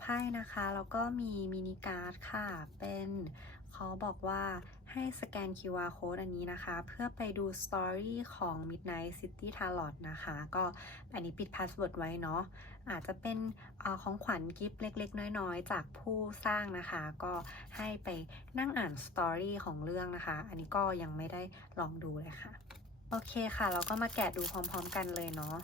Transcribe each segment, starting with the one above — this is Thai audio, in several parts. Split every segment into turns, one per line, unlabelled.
ไพ่นะคะ แล้วก็มีมินิการ์ดค่ะ เป็นเขาบอกว่าให้สแกน QR code อันนี้นะคะ เพื่อไปดูสตอรี่ของ Midnight City Tarot นะคะ ก็อันนี้ปิดพาสเวิร์ดไว้เนาะ อาจจะเป็นอของขวัญกิฟต์เล็กๆ น้อยๆ จากผู้สร้างนะคะ ก็ให้ไปนั่งอ่านสตอรี่ของเรื่องนะคะ อันนี้ก็ยังไม่ได้ลองดูเลยค่ะ โอเคค่ะ เราก็มาแกะดูพร้อมๆกันเลยเนาะ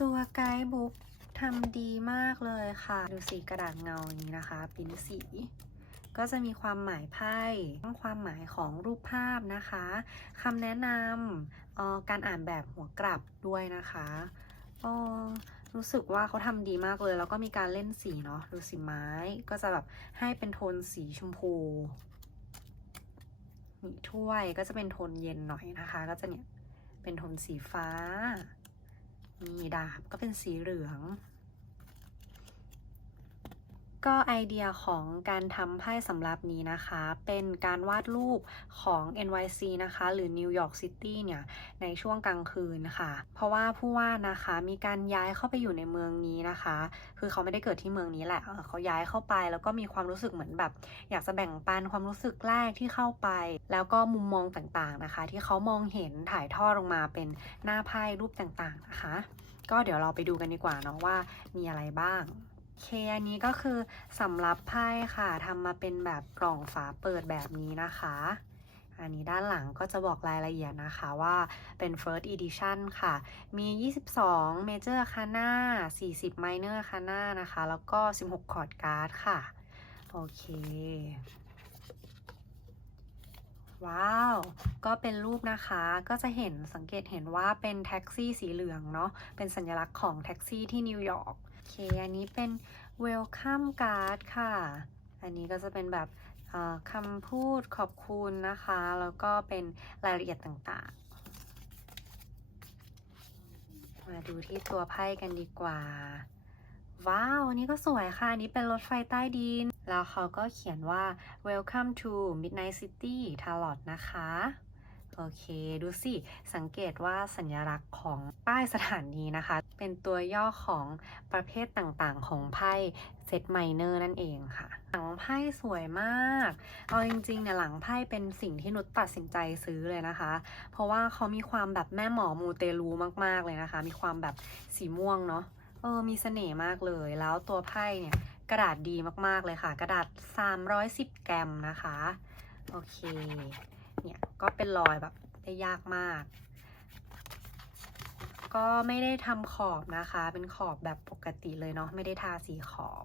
ตัวไกด์บุ๊กทำดีมากเลยค่ะ ดูสีกระดาษเงาอย่างนี้นะคะปิ้นสี ก็จะมีความหมายไพ่ความหมายของรูปภาพนะคะคำแนะนำออการอ่านแบบหัวกลับด้วยนะคะเอ่อรู้สึกว่าเขาทำดีมากเลย แล้วก็มีการเล่นสีเนาะดูสีไม้ก็จะแบบให้เป็นโทนสีชมพูนี่ถ้วยก็จะเป็นโทนเย็นหน่อยนะคะ ก็จะเนี่ยเป็นโทนสีฟ้า มีดาบก็เป็นสีเหลือง ก็ไอเดียของการทำไพ่สำหรับนี้นะคะ เป็นการวาดรูปของ NYC นะคะ หรือ New York City เนี่ย ในช่วงกลางคืนค่ะ เพราะว่าผู้วาดนะคะมีการย้ายเข้าไปอยู่ในเมืองนี้นะคะ คือเขาไม่ได้เกิดที่เมืองนี้แหละ เขาย้ายเข้าไปแล้วก็มีความรู้สึกเหมือนแบบ อยากจะแบ่งปันความรู้สึกแรกที่เข้าไป แล้วก็มุมมองต่างๆนะคะ ที่เขามองเห็นถ่ายทอดลงมาเป็นหน้าไพ่รูปต่างๆนะคะ ก็เดี๋ยวเราไปดูกันดีกว่าเนาะว่ามีอะไรบ้าง เคอันนี้ก็คือสำรับไพ่ค่ะทำมาเป็นแบบกล่องฝาเปิดแบบนี้นะคะ อันนี้ด้านหลังก็จะบอกรายละเอียดนะคะว่าเป็น first edition ค่ะ มี 22 major arcana 40 minor arcana นะคะ แล้วก็ 16 chord card ค่ะ โอเค ว้าว ก็เป็นรูปนะคะ ก็จะเห็นสังเกตเห็นว่าเป็นแท็กซี่สีเหลืองเนาะ เป็นสัญลักษณ์ของแท็กซี่ที่นิวยอร์ก เค อันนี้เป็น welcome card ค่ะ อันนี้ก็จะเป็นแบบคำพูดขอบคุณนะคะ แล้วก็เป็นรายละเอียดต่างๆ มาดูที่ตัวไพ่กันดีกว่า ว้าวอันนี้ก็สวยค่ะ อันนี้เป็นรถไฟใต้ดิน แล้วเขาก็เขียนว่า welcome to midnight city Tarot นะคะ โอเค ดูสิ สังเกตว่าสัญลักษณ์ของป้ายสถานีนะคะ เป็นตัวย่อของประเภทต่างๆ ของไพ่เซตไมเนอร์นั่นเองค่ะ หลังไพ่สวยมาก เอาจริงๆเนี่ยหลังไพ่เป็นสิ่งที่นุชตัดสินใจซื้อเลยนะคะ เพราะว่าเขามีความแบบแม่หมอมูเตลูมากๆเลยนะคะ มีความแบบสีม่วงเนาะ เออ มีเสน่ห์มากเลย แล้วตัวไพ่เนี่ยกระดาษดีมากๆเลยค่ะ กระดาษ 310 แกรมนะคะ โอเค ก็เป็นรอยแบบได้ยากมาก ก็ไม่ได้ทำขอบนะคะ เป็นขอบแบบปกติเลยเนาะไม่ได้ทาสีขอบ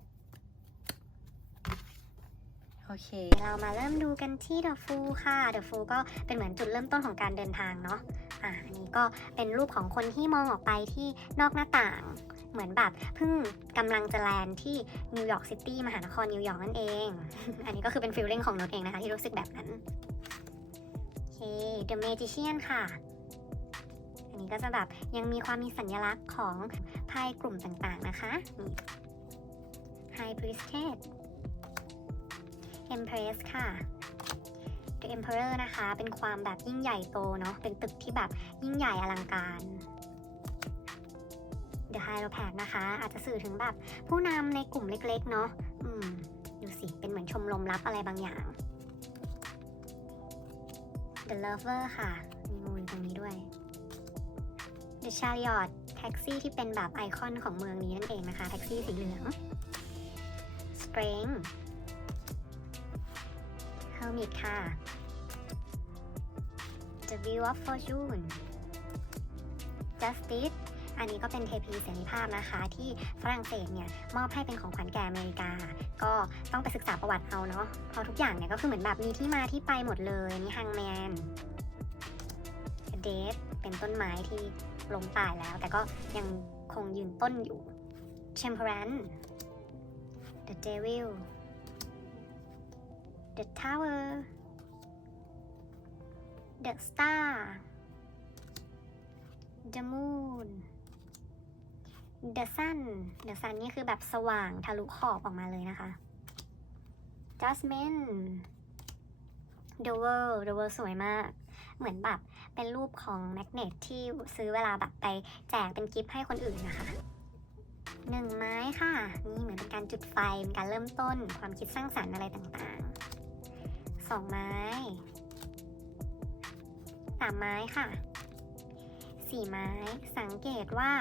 โอเค
เรามาเริ่มดูกันที่ The Fool ค่ะ The Fool ก็เป็นเหมือนจุดเริ่มต้นของการเดินทางเนาะอ่าอันนี้ก็เป็นรูปของคนที่มองออกไปที่นอกหน้าต่าง เหมือนแบบเพิ่งกำลังจะแลนที่นิวยอร์กซิตี้มหานครนิวยอร์กนั่นเอง อันนี้ก็คือเป็นฟีลลิ่งของโนตเองนะคะ ที่รู้สึกแบบนั้น The Magician ค่ะ อันนี้ก็จะแบบยังมีความมีสัญลักษณ์ของไพ่กลุ่มต่างๆนะคะนี่ High Priestess Empress ค่ะ The Emperor นะคะ เป็นความแบบยิ่งใหญ่โตเนาะ เป็นตึกที่แบบยิ่งใหญ่อลังการ The Hierophant นะคะ อาจจะสื่อถึงแบบผู้นำในกลุ่มเล็กๆ เนาะ อืม ดูสิ เป็นเหมือนชมรมลับอะไรบางอย่าง The Lover ค่ะ มีมูลตรงนี้ด้วย The Chariot แท็กซี่ที่เป็นแบบไอคอนของเมืองนี้นั่นเองนะคะ แท็กซี่สีเหลือง Spring Hermit ค่ะ The View of Fortune Justice อันนี้ก็เป็นเทพีเสรีภาพนะคะ ที่ฝรั่งเศสเนี่ยมอบให้เป็นของขวัญแก่อเมริกา ก็ต้องไปศึกษาประวัติเอาเนาะเพราะทุกอย่างเนี่ยก็คือเหมือนแบบมีที่มาที่ไปหมดเลยนี่ฮังแมนเดทเป็นต้นไม้ที่ล้มตายแล้ว แต่ก็ยังคงยืนต้นอยู่ Temperance The Devil The Tower The Star The Moon The Sun The Sun นี่คือแบบสว่างทะลุขอบออกมาเลยนะคะ Jasmine The World The World สวยมาก เหมือนแบบเป็นรูปของแมกเนตที่ซื้อเวลาแบบไปแจกเป็นกิฟต์ให้คนอื่นนะคะหนึ่งไม้ค่ะ นี่เหมือนเป็นการจุดไฟเป็นการเริ่มต้นความคิดสร้างสรรค์อะไรต่างๆสองไม้สามไม้ค่ะสี่ไม้ สังเกตว่า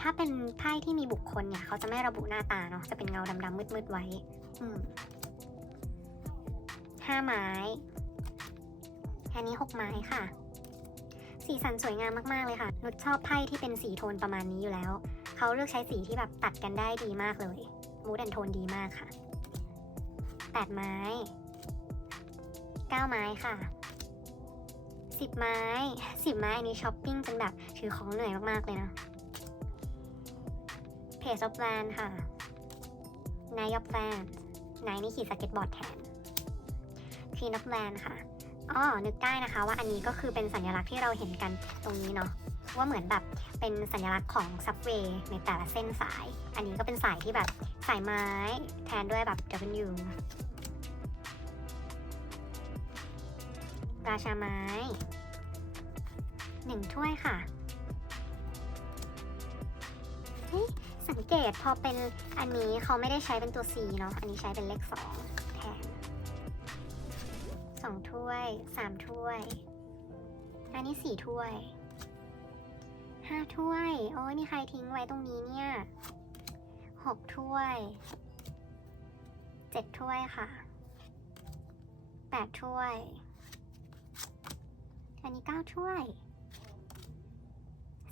ถ้าเป็นไพ่ที่มีบุคคลเนี่ย เขาจะไม่ระบุหน้าตาเนาะจะเป็นเงาดำๆมืดๆไว้ห้าไม้อันนี้หกไม้ค่ะ สีสันสวยงามมากๆเลยค่ะ นุชชอบไพ่ที่เป็นสีโทนประมาณนี้อยู่แล้ว เขาเลือกใช้สีที่แบบตัดกันได้ดีมากเลยมูดแอนโทนดีมากค่ะแปดไม้เก้าไม้ค่ะสิบไม้สิบไม้อันนี้ช้อปปิ้งจนแบบถือของเหนื่อยมากๆเลยนะ เพจออฟแวนค่ะนายออฟแวนนายนี่ขี่สเก็ตบอร์ดแทนค e ีน of Land ค่ะอ๋อนึกได้นะคะว่าอันนี้ก็คือเป็นสัญลักษณ์ที่เราเห็นกันตรงนี้เนาะว่าเหมือนแบบเป็นสัญลักษณ์ของซับเวย์ในแต่ละเส้นสาย อันนี้ก็เป็นสายที่แบบสายไม้แทนด้วยแบบ W ราชาไม้หนึ่งถ้วยค่ะ สังเกตพอเป็นอันนี้เขาไม่ได้ใช้เป็นตัว C เนาะ อันนี้ใช้เป็นเลขสองแทนสองถ้วยสามถ้วย อันนี้สี่ถ้วยห้าถ้วย โอ้ยมีใครทิ้งไว้ตรงนี้เนี่ยหกถ้วยเจ็ดถ้วยค่ะแปดถ้วย อันนี้เก้าถ้วย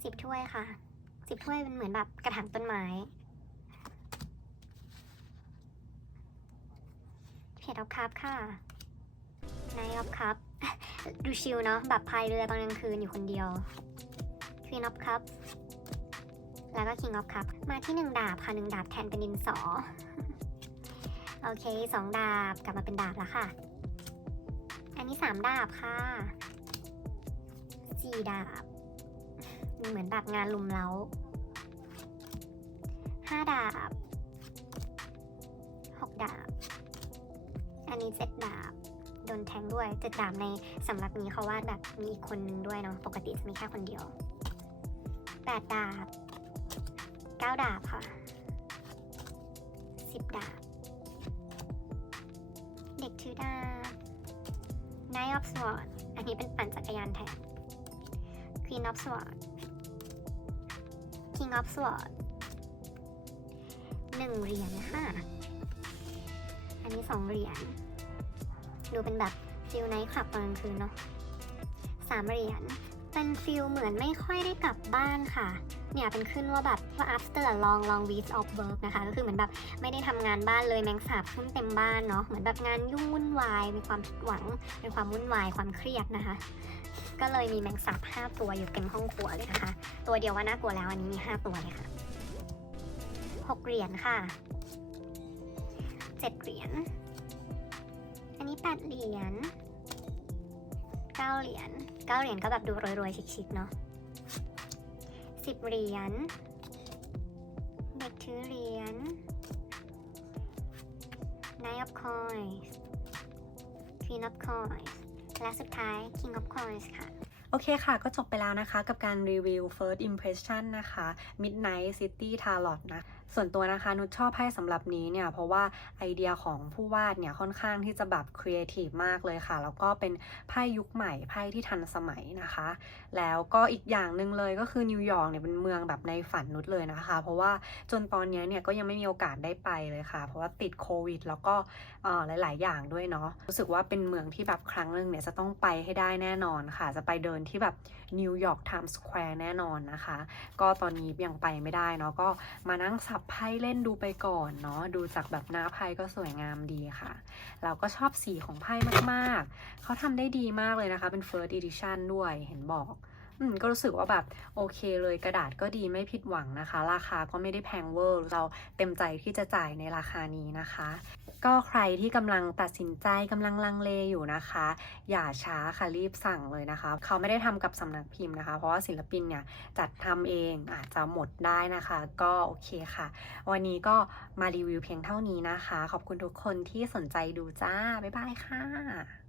สิบถ้วยค่ะ สิบถ้วยเป็นเหมือนแบบกระถางต้นไม้เพจออฟคัพค่ะนายออฟคัพดูชิลเนาะแบบพายเรือตอนกลางคืนอยู่คนเดียว Queen of Cup แล้วก็ King of Cup มาที่หนึ่งดาบค่ะหนึ่งดาบแทนเป็นดินสอ โอเคสองดาบกลับมาเป็นดาบแล้วค่ะ อันนี้สามดาบค่ะสี่ดาบ เหมือนแบบงานลุมเล้าห้าดาบหกดาบ อันนี้เจ็ดดาบ โดนแทงด้วยเจ็ดดาบในสำหรับนี้เขาวาดแบบมีอีกคนนึงด้วยเนาะปกติจะมีแค่คนเดียวแปดดาบเก้าดาบค่ะสิบดาบ เด็กถือดาบ Knight of Swords อันนี้เป็นปั่นจักรยานแทน Queen of Swords King of Swords หนึ่งเหรียญค่ะ อันนี้สองเหรียญ ดูเป็นแบบฟิลไนท์คลับตอนกลางคืนเนาะสามเหรียญ เป็นฟิลเหมือนไม่ค่อยได้กลับบ้านค่ะ เนี่ยเป็นขึ้นว่าแบบว่า after a long long week of work นะคะ ก็คือเหมือนแบบไม่ได้ทำงานบ้านเลยแมงสาบขึ้นเต็มบ้านเนาะ เหมือนแบบงานยุ่งวุ่นวาย มีความผิดหวังเป็นความวุ่นวาย ความเครียดนะคะ ก็เลยมีแมงสาบห้าตัวอยู่เต็มห้องครัวเลยนะคะ ตัวเดียวว่าน่ากลัวแล้วอันนี้มีห้าตัวเลยค่ะหกเหรียญค่ะเจ็ดเหรียญ อันนี้แปดเหรียญเก้าเหรียญ เก้าเหรียญก็แบบดูรวยๆชิคๆเนาะสิบเหรียญเด็กถือเหรียญ Nine of Coins Queen of Coins และสุดท้าย King of Coins ค่ะ
โอเคค่ะ ก็จบไปแล้วนะคะกับการรีวิว first impression นะคะ Midnight City Tarot นะ ส่วนตัวนะคะนุชชอบไพ่สำหรับนี้เนี่ยเพราะว่าไอเดียของผู้วาดเนี่ยค่อนข้างที่จะแบบครีเอทีฟมากเลยค่ะ แล้วก็เป็นไพ่ยุคใหม่ไพ่ที่ทันสมัยนะคะ แล้วก็อีกอย่างหนึ่งเลยก็คือนิวยอร์กเนี่ยเป็นเมืองแบบในฝันนุชเลยนะคะ เพราะว่าจนตอนนี้เนี่ยก็ยังไม่มีโอกาสได้ไปเลยค่ะ เพราะว่าติดโควิด แล้วก็หลาย ๆ อย่างด้วยเนาะรู้สึกว่าเป็นเมืองที่แบบครั้งหนึ่งเนี่ยจะต้องไปให้ได้แน่นอนค่ะ จะไปเดินที่แบบนิวยอร์กไทม์สแควร์แน่นอนนะคะ ก็ตอนนี้ยังไปไม่ได้เนาะก็มานั่งสบไพ่เล่นดูไปก่อนเนาะดูจากแบบหน้าไพ่ก็สวยงามดีค่ะ เราก็ชอบสีของไพ่มากๆ เขาทำได้ดีมากเลยนะคะ เป็น first edition ด้วยเห็นบอก อืมก็รู้สึกว่าแบบโอเคเลยกระดาษก็ดีไม่ผิดหวังนะคะ ราคาก็ไม่ได้แพงเวอร์ เราเต็มใจที่จะจ่ายในราคานี้นะคะ ก็ใครที่กำลังตัดสินใจกำลังลังเลอยู่นะคะ อย่าช้าค่ะรีบสั่งเลยนะคะ เขาไม่ได้ทำกับสำนักพิมพ์นะคะ เพราะว่าศิลปินเนี่ยจัดทำเองอาจจะหมดได้นะคะ ก็โอเคค่ะ วันนี้ก็มารีวิวเพียงเท่านี้นะคะ ขอบคุณทุกคนที่สนใจดูจ้าบ๊ายบายค่ะ